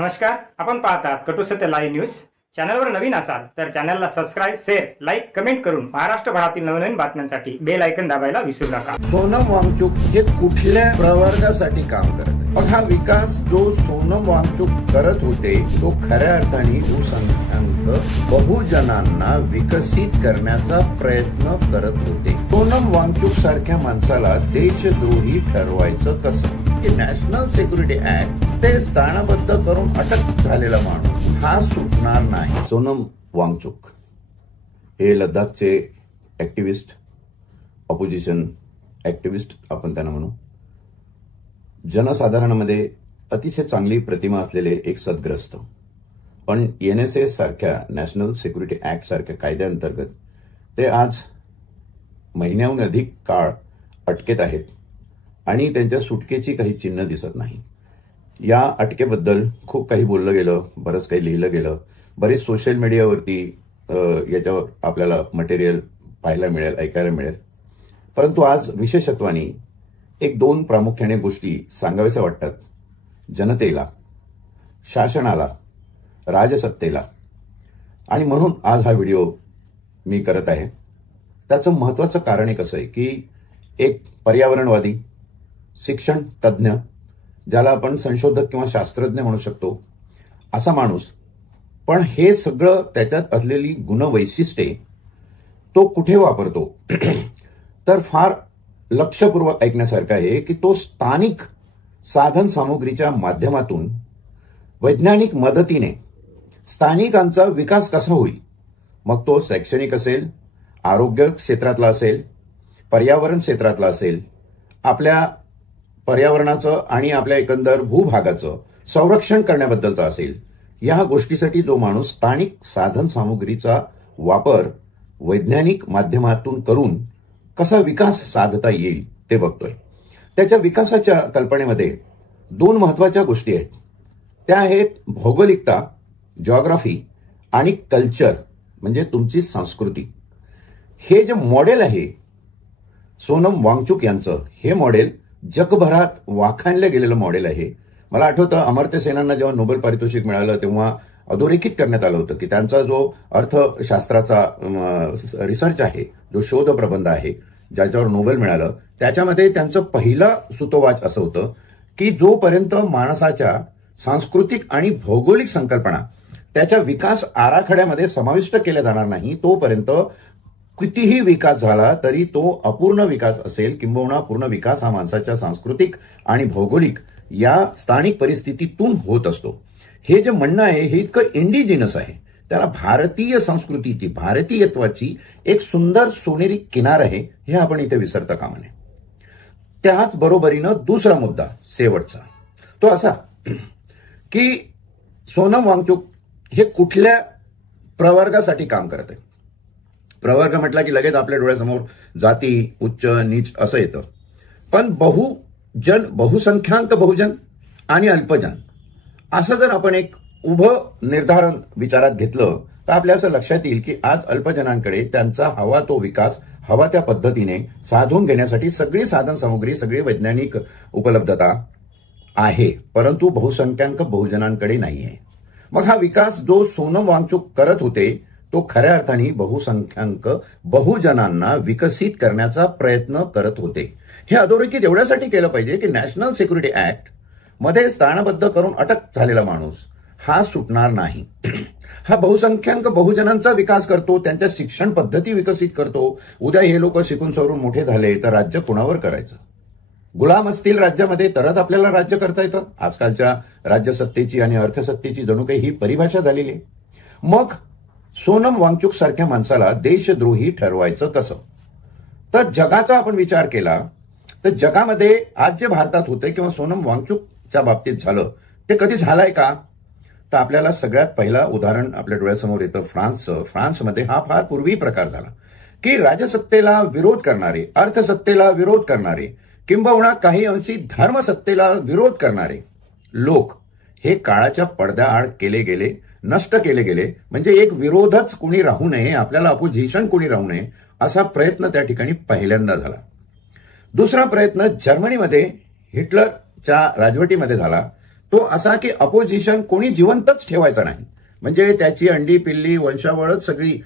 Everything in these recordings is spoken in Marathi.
नमस्कार, आपण पाहतात कटू सत्य लाईव्ह न्यूज। चॅनलवर नवीन असाल तर चॅनलला सबस्क्राइब, शेअर, लाईक, कमेंट करून महाराष्ट्रभरातील नवनवीन बातम्यांसाठी बेल आयकॉन दाबायला विसरू नका। सोनम वांगचुक हे कुठल्या प्रवर्गासाठी काम करत आहे? पण हा विकास जो सोनम वांगचुक करत होते तो खऱ्या अर्थाने बहुसंख्याक बहुजनांना विकसित करण्याचा प्रयत्न करत होते। सोनम वांगचुक सारख्या माणसाला देशद्रोही ठरवायचं कसं? नॅशनल सिक्युरिटी ऍक्ट ते स्थानबद्ध करून अटक झालेला माणूस हा सुटणार नाही। सोनम वांगचुक हे लडाखचे ऍक्टिव्हिस्ट, ऑपोजिशन ऍक्टिव्हिस्ट आपण त्यांना म्हणू, जनसाधारणामध्ये अतिशय चांगली प्रतिमा असलेले एक सद्ग्रस्त, पण NSA सारख्या नॅशनल सिक्युरिटी ऍक्ट सारख्या कायद्याअंतर्गत ते आज महिन्याहून अधिक काळ अटकेत आहेत आणि त्यांच्या सुटकेची काही चिन्ह दिसत नाही। या अटकेबद्दल खूप काही बोललं गेलं, बरंच काही लिहिलं गेलं, बरेच सोशल मीडियावरती याच्यावर आपल्याला मटेरियल पाहायला मिळेल, ऐकायला मिळेल। परंतु आज विशेषत्वाने एक दोन प्रामुख्याने गोष्टी सांगाव्याच्या वाटतात जनतेला, शासनाला, राजसत्तेला, आणि म्हणून आज हा व्हिडिओ मी करत आहे। त्याचं महत्वाचं कारण एक असं आहे की एक पर्यावरणवादी, शिक्षण तज्ञ, ज्याला आपण संशोधक किंवा शास्त्रज्ञ म्हणू शकतो, असा माणूस, पण हे सगळं त्याच्यात असलेली गुणवैशिष्ट्ये तो कुठे वापरतो तर फार लक्षपूर्वक ऐकण्यासारखं आहे की तो स्थानिक साधन सामुग्रीच्या माध्यमातून वैज्ञानिक मदतीने स्थानिकांचा विकास कसा होईल, मग तो शैक्षणिक असेल, आरोग्य क्षेत्रातला असेल, पर्यावरण क्षेत्रातला असेल, आपल्या पर्यावरणाचं आणि आपल्या एकंदर भूभागाचं संरक्षण करण्याबद्दलचा असेल, या गोष्टीसाठी जो माणूस स्थानिक साधन सामुग्रीचा वापर वैज्ञानिक माध्यमातून करून कसा विकास साधता येईल ते बघतोय। त्याच्या विकासाच्या कल्पनेमध्ये दोन महत्वाच्या गोष्टी आहेत, त्या आहेत भौगोलिकता, जिओग्राफी, आणि कल्चर म्हणजे तुमची संस्कृती। हे जे मॉडेल आहे सोनम वांगचुक यांचं, हे मॉडेल जगभरात वाखाणलं गेलेलं मॉडेल आहे। मला आठवतं अमर्त्य सेनांना जेव्हा नोबेल पारितोषिक मिळालं तेव्हा अधोरेखित करण्यात आलं होतं की त्यांचा जो अर्थशास्त्राचा रिसर्च आहे, जो शोध प्रबंध आहे ज्याच्यावर नोबेल मिळालं, त्याच्यामध्ये त्यांचं पहिलं सूतोवाच असं होतं की जोपर्यंत माणसाच्या सांस्कृतिक आणि भौगोलिक संकल्पना त्याच्या विकास आराखड्यामध्ये समाविष्ट केल्या जाणार नाही, तोपर्यंत कितीही विकास झाला तरी तो अपूर्ण विकास असेल, किंबहुना पूर्ण विकास हा माणसाच्या सांस्कृतिक आणि भौगोलिक या स्थानिक परिस्थितीतून होत असतो। हे जे म्हणणं आहे हे इतकं इंडिजिनस आहे, त्याला भारतीय संस्कृतीची, भारतीयत्वाची एक सुंदर सोनेरी किनार आहे, हे आपण इथे विसरता कामा नये। त्याच बरोबरीनं दुसरा मुद्दा शेवटचा तो असा की सोनम वांगचुक हे कुठल्या प्रवर्गासाठी काम करत आहे। प्रवर्ग म्हटला की लगेच आपल्या डोळ्यासमोर जाती, उच्च नीच असं येतं, पण बहुजन, बहुसंख्याक बहुजन आणि अल्पजन असं जर आपण एक उभं निर्धारण विचारात घेतलं तर आपल्या असं लक्षात येईल की आज अल्पजनांकडे त्यांचा हवा तो विकास हवा त्या पद्धतीने साधून घेण्यासाठी सगळी साधन सामुग्री, सगळी वैज्ञानिक उपलब्धता आहे, परंतु बहुसंख्याक बहुजनांकडे नाही आहे। मग हा विकास जो सोनम वांगचुक करत होते तो खऱ्या अर्थाने बहुसंख्याक बहुजनांना विकसित करण्याचा प्रयत्न करत होते। हे अधोरेखित एवढ्यासाठी केलं पाहिजे की नॅशनल सिक्युरिटी ऍक्ट मध्ये स्थानबद्ध करून अटक झालेला माणूस हा सुटणार नाही। हा बहुसंख्याक बहुजनांचा विकास करतो, त्यांच्या शिक्षण पद्धती विकसित करतो। उद्या हे लोक शिकून सवरून मोठे झाले तर राज्य कुणावर करायचं? गुलाम असतील राज्यामध्ये तरच आपल्याला राज्य करता येतं। आजकालच्या राज्यसत्तेची आणि अर्थसत्तेची जणू काही ही परिभाषा झालेली आहे। मग सोनम वांगचुक सारख्या माणसाला देशद्रोही ठरवायचं कसं? तर जगाचा आपण विचार केला तर जगामध्ये आज जे भारतात होते किंवा सोनम वांगचुकच्या बाबतीत झालं ते कधी झालंय का? तर आपल्याला सगळ्यात पहिला उदाहरण आपल्या डोळ्यासमोर येतं फ्रान्सचं। फ्रान्समध्ये हा फार पूर्वी प्रकार झाला की राजसत्तेला विरोध करणारे, अर्थसत्तेला विरोध करणारे, किंबहुना काही अंशी धर्मसत्तेला विरोध करणारे लोक हे काळाच्या पडद्याआड केले गेले, नष्ट केले गेले। म्हणजे एक विरोधच कोणी राहू नये, आपल्याला अपोजिशन कोणी राहू नये असा प्रयत्न त्या ठिकाणी पहिल्यांदा झाला। दुसरा प्रयत्न जर्मनीमध्ये हिटलरच्या राजवटीमध्ये झाला, तो असा की अपोजिशन कोणी जिवंतच ठेवायचं नाही, म्हणजे त्याची अंडी पिल्ली वंशावळच सगळी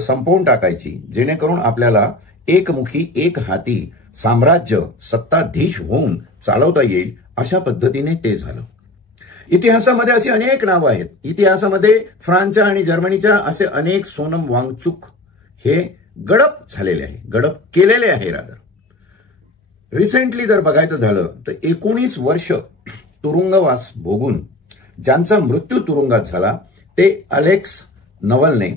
संपवून टाकायची, जेणेकरून आपल्याला एकमुखी एक हाती साम्राज्य सत्ताधीश होऊन चालवता येईल, अशा पद्धतीने ते झालं. इतिहासामध्ये अशी अनेक नावं आहेत. इतिहासामध्ये फ्रान्सच्या आणि जर्मनीच्या असे अनेक सोनम वांगचुक हे गडप झालेले आहे, गडप केलेले आहे. रिसेंटली जर बघायचं झालं तर 19 वर्ष तुरुंगवास भोगून ज्यांचा मृत्यू तुरुंगात झाला ते अलेक्स नवलने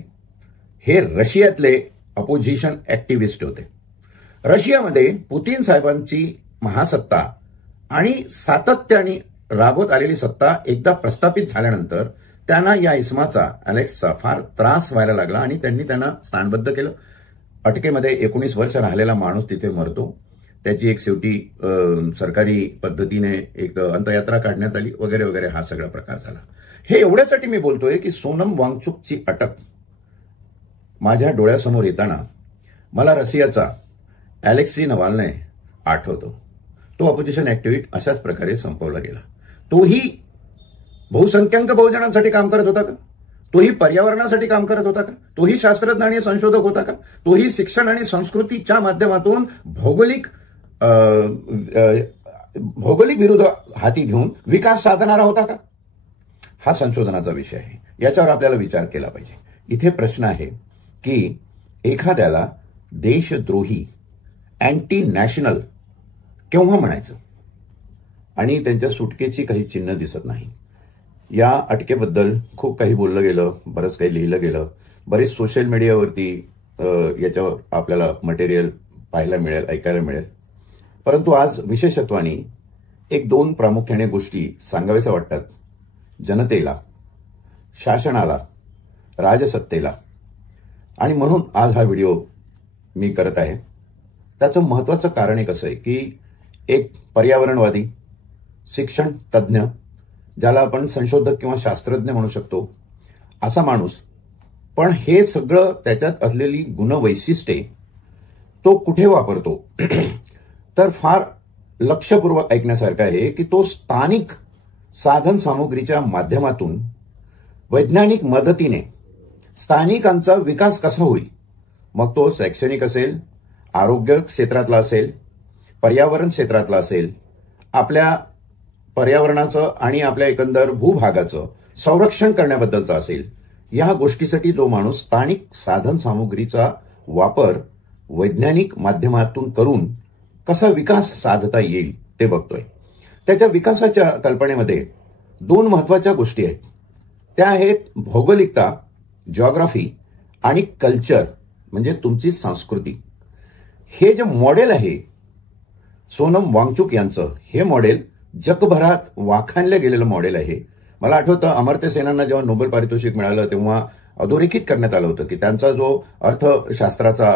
हे रशियातले अपोजिशन ऍक्टिव्हिस्ट होते. रशियामध्ये पुतीन साहेबांची महासत्ता आणि सातत्याने राबवत आलेली सत्ता एकदा प्रस्थापित झाल्यानंतर त्यांना या इस्माचा अलेक्सचा फार त्रास व्हायला लागला आणि त्यांनी त्यांना स्थानबद्ध केलं. अटकेमध्ये 19 वर्ष राहिलेला माणूस तिथे मरतो. त्याची एक शेवटी सरकारी पद्धतीने एक अंत्ययात्रा काढण्यात आली वगैरे वगैरे, हा सगळा प्रकार झाला. हे एवढ्यासाठी मी बोलतोय की सोनम वांगचुकची अटक माझ्या डोळ्यासमोर येताना मला रशियाचा अलेक्सी नवाल्ने आठवतो. तो अपोजिशन ऍक्टिव्हिस्ट अशाच प्रकारे संपवला गेला. तोही बहुसंख्याक बहुजनांसाठी काम करत होता का? तोही पर्यावरणासाठी काम करत होता का? तोही शास्त्रज्ञ आणि संशोधक होता का? तोही शिक्षण आणि संस्कृतीच्या माध्यमातून भौगोलिक विरुद्ध हाती घेऊन विकास साधणारा होता का? हा संशोधनाचा विषय आहे, याच्यावर आपल्याला विचार केला पाहिजे. इथे प्रश्न आहे की एखाद्याला देशद्रोही अँटी नॅशनल केव्हा म्हणायचं, आणि त्यांच्या सुटकेची काही चिन्ह दिसत नाही. या अटकेबद्दल खूप काही बोललं गेलं, बरंच काही लिहिलं गेलं, बरेच सोशल मीडियावरती याच्यावर आपल्याला मटेरियल पाहायला मिळेल, ऐकायला मिळेल. परंतु आज विशेषत्वाने एक दोन प्रामुख्याने गोष्टी सांगाव्याच्या वाटतात जनतेला, शासनाला, राजसत्तेला, आणि म्हणून आज हा व्हिडिओ मी करत आहे. त्याचं महत्वाचं कारण एक असं आहे की एक पर्यावरणवादी, शिक्षण तज्ज्ञ, ज्याला आपण संशोधक किंवा शास्त्रज्ञ म्हणू शकतो, असा माणूस, पण हे सगळं त्याच्यात असलेली गुणवैशिष्ट्ये तो कुठे वापरतो तर फार लक्षपूर्वक ऐकण्यासारखं आहे की तो स्थानिक साधन सामुग्रीच्या माध्यमातून वैज्ञानिक मदतीने स्थानिकांचा विकास कसा होईल, मग तो शैक्षणिक असेल, आरोग्य क्षेत्रातला असेल, पर्यावरण क्षेत्रातला असेल, आपल्या पर्यावरणाचं आणि आपल्या एकंदर भूभागाचं संरक्षण करण्याबद्दलचा असेल, या गोष्टीसाठी जो माणूस स्थानिक साधन सामुग्रीचा वापर वैज्ञानिक माध्यमातून करून कसा विकास साधता येईल ते बघतोय. त्याच्या विकासाच्या कल्पनेमध्ये दोन महत्वाच्या गोष्टी आहेत. त्या आहेत भौगोलिकता, जिओग्राफी, आणि कल्चर म्हणजे तुमची संस्कृती. हे जे मॉडेल आहे सोनम वांगचुक यांचं, हे मॉडेल जगभरात वाखाणलं गेलेलं मॉडेल आहे. मला आठवतं अमर्त्य सेनांना जेव्हा नोबेल पारितोषिक मिळालं तेव्हा अधोरेखित करण्यात आलं होतं की त्यांचा जो अर्थशास्त्राचा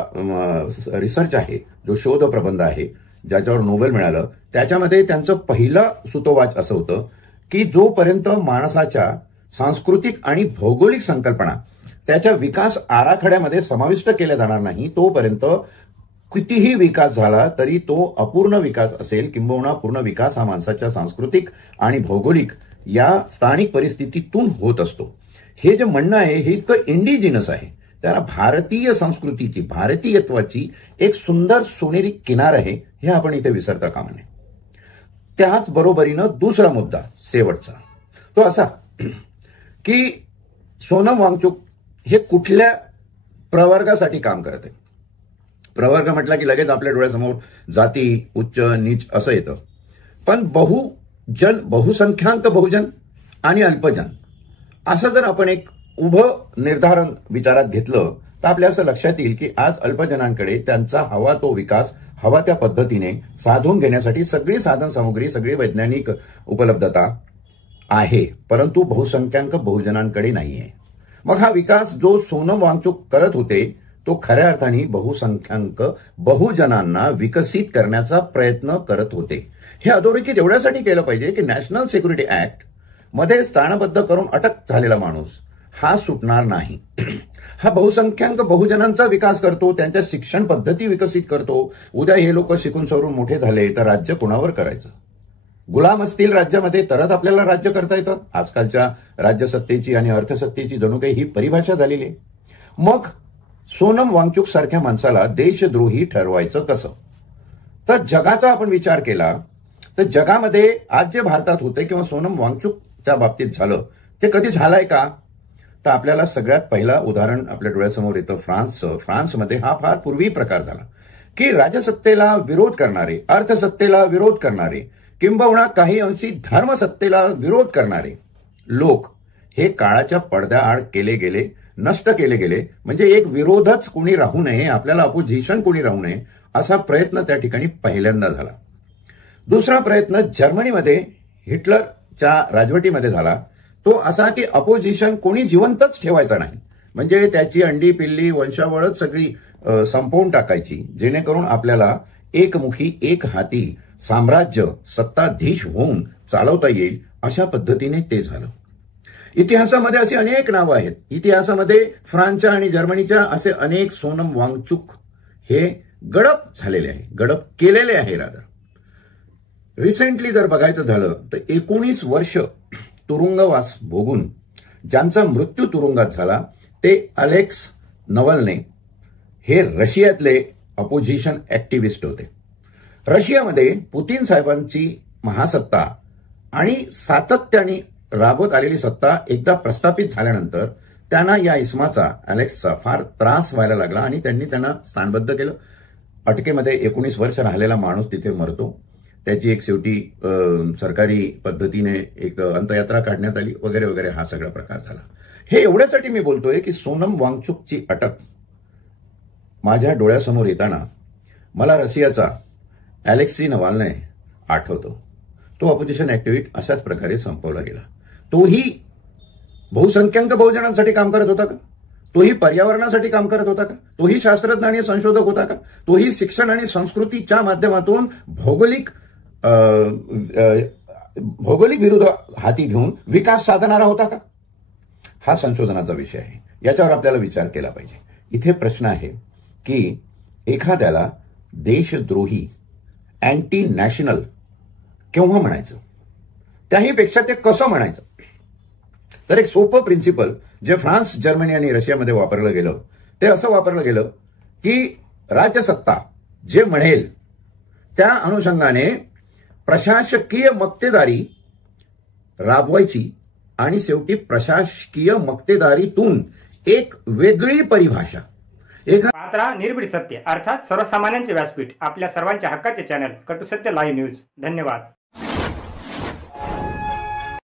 रिसर्च आहे, जो शोध प्रबंध आहे ज्याच्यावर नोबेल मिळालं, त्याच्यामध्ये त्यांचं पहिलं सूतोवाच असं होतं की जोपर्यंत माणसाच्या सांस्कृतिक आणि भौगोलिक संकल्पना त्याच्या विकास आराखड्यामध्ये समाविष्ट केल्या जाणार नाही, तोपर्यंत कितीही विकास झाला तरी तो अपूर्ण विकास असेल, किंबहुना पूर्ण विकास हा माणसाच्या सांस्कृतिक आणि भौगोलिक या स्थानिक परिस्थितीतून होत असतो. हे जे म्हणणं आहे हे इतकं इंडिजिनस आहे, त्याला भारतीय संस्कृतीची, भारतीयत्वाची एक सुंदर सोनेरी किनार आहे, हे आपण इथे विसरता कामा नये. त्याच बरोबरीनं दुसरा मुद्दा शेवटचा तो असा की सोनम वांगचुक हे कुठल्या प्रवर्गासाठी काम करत आहे. प्रवर्ग म्हटला की लगेच आपल्या डोळ्यासमोर जाती, उच्च नीच असं येतं, पण बहुजन, बहुसंख्याक बहुजन आणि अल्पजन असं जर आपण एक उभं निर्धारण विचारात घेतलं तर आपल्या असं लक्षात येईल की आज अल्पजनांकडे त्यांचा हवा तो विकास हवा त्या पद्धतीने साधून घेण्यासाठी सगळी साधन सामुग्री, सगळी वैज्ञानिक उपलब्धता आहे, परंतु बहुसंख्याक बहुजनांकडे नाहीये. मग हा विकास जो सोनम वांगचुक करत होते तो खऱ्या अर्थाने बहुसंख्याक बहुजनांना विकसित करण्याचा प्रयत्न करत होते. हे अधोरेखित एवढ्यासाठी केलं पाहिजे की नॅशनल सिक्युरिटी ऍक्ट मध्ये स्थानबद्ध करून अटक झालेला माणूस हा सुटणार नाही. हा बहुसंख्याक बहुजनांचा विकास करतो, त्यांच्या शिक्षण पद्धती विकसित करतो. उद्या हे लोक शिकून सवरून मोठे झाले तर राज्य कोणावर करायचं? गुलाम असतील राज्यामध्ये तरच आपल्याला राज्य करता येतं. आजकालच्या राज्यसत्तेची आणि अर्थसत्तेची जणू काही ही परिभाषा झालेली आहे. मग सोनम वांगचुक सारख्या माणसाला देशद्रोही ठरवायचं कसं? तर जगाचा आपण विचार केला तर जगामध्ये आज जे भारतात होते किंवा सोनम वांगचुकच्या बाबतीत झालं ते कधी झालंय का? तर आपल्याला सगळ्यात पहिला उदाहरण आपल्या डोळ्यासमोर येतं फ्रान्सचं. फ्रान्समध्ये हा फार पूर्वी प्रकार झाला की राजसत्तेला विरोध करणारे, अर्थसत्तेला विरोध करणारे, किंबहुना काही अंशी धर्मसत्तेला विरोध करणारे लोक हे काळाच्या पडद्याआड केले गेले, नष्ट केले गेले. म्हणजे एक विरोधच कोणी राहू नये, आपल्याला अपोजिशन कोणी राहू नये असा प्रयत्न त्या ठिकाणी पहिल्यांदा झाला. दुसरा प्रयत्न जर्मनीमध्ये हिटलरच्या राजवटीमध्ये झाला. तो असा की अपोजिशन कोणी जिवंतच ठेवायचा नाही, म्हणजे त्याची अंडी पिल्ली वंशावळच सगळी संपवून टाकायची, जेणेकरून आपल्याला एकमुखी एक हाती साम्राज्य सत्ताधीश होऊन चालवता येईल अशा पद्धतीने ते झालं. इतिहासामध्ये अशी अनेक नावं आहेत. इतिहासामध्ये फ्रान्सच्या आणि जर्मनीच्या असे अनेक सोनम वांगचुक हे गडप झालेले आहे, गडप केलेले आहे. रादर रिसेंटली जर बघायचं झालं तर 19 वर्ष तुरुंगवास भोगून ज्यांचा मृत्यू तुरुंगात झाला ते अलेक्स नवलने हे रशियातले अपोजिशन ऍक्टिव्हिस्ट होते. रशियामध्ये पुतीन साहेबांची महासत्ता आणि सातत्याने राबवत आलेली सत्ता एकदा प्रस्थापित झाल्यानंतर त्यांना या इस्माचा, अलेक्सचा फार त्रास व्हायला लागला आणि त्यांना स्थानबद्ध केलं. अटकेमध्ये 19 वर्ष राहिलेला माणूस तिथे मरतो. त्याची एक शेवटी सरकारी पद्धतीने एक अंत्ययात्रा काढण्यात आली वगैरे वगैरे. हा सगळा प्रकार झाला. हे एवढ्यासाठी मी बोलतोय की सोनम वांगचुकची अटक माझ्या डोळ्यासमोर येताना मला रशियाचा अलेक्सी नवाल्ने आठवतो. तो अपोजिशन ऍक्टिव्हिस्ट अशाच प्रकारे संपवला गेला. तोही बहुसंख्याक बहुजनांसाठी काम करत होता का? तोही पर्यावरणासाठी काम करत होता का? तोही शास्त्रज्ञ आणि संशोधक होता का? तोही शिक्षण आणि संस्कृतीच्या माध्यमातून भौगोलिक विरुद्ध हाती घेऊन विकास साधणारा होता का? हा संशोधनाचा विषय आहे. याच्यावर आपल्याला विचार केला पाहिजे. इथे प्रश्न आहे की एखाद्याला देशद्रोही, अँटी नॅशनल केव्हा म्हणायचं, त्याहीपेक्षा ते कसं म्हणायचं? तर एक सोपं प्रिन्सिपल जे फ्रान्स, जर्मनी आणि रशियामध्ये वापरलं गेलं ते असं वापरलं गेलं की राज्यसत्ता जे म्हणेल त्या अनुषंगाने प्रशासकीय मक्तेदारी राबवायची आणि शेवटी प्रशासकीय मक्तेदारीतून एक वेगळी परिभाषा. पाहत रहा निर्भीड सत्य अर्थात सर्वसामान्यांचे व्यासपीठ, आपल्या सर्वांच्या हक्काचे चॅनल कटुसत्य लाईव्ह न्यूज. धन्यवाद.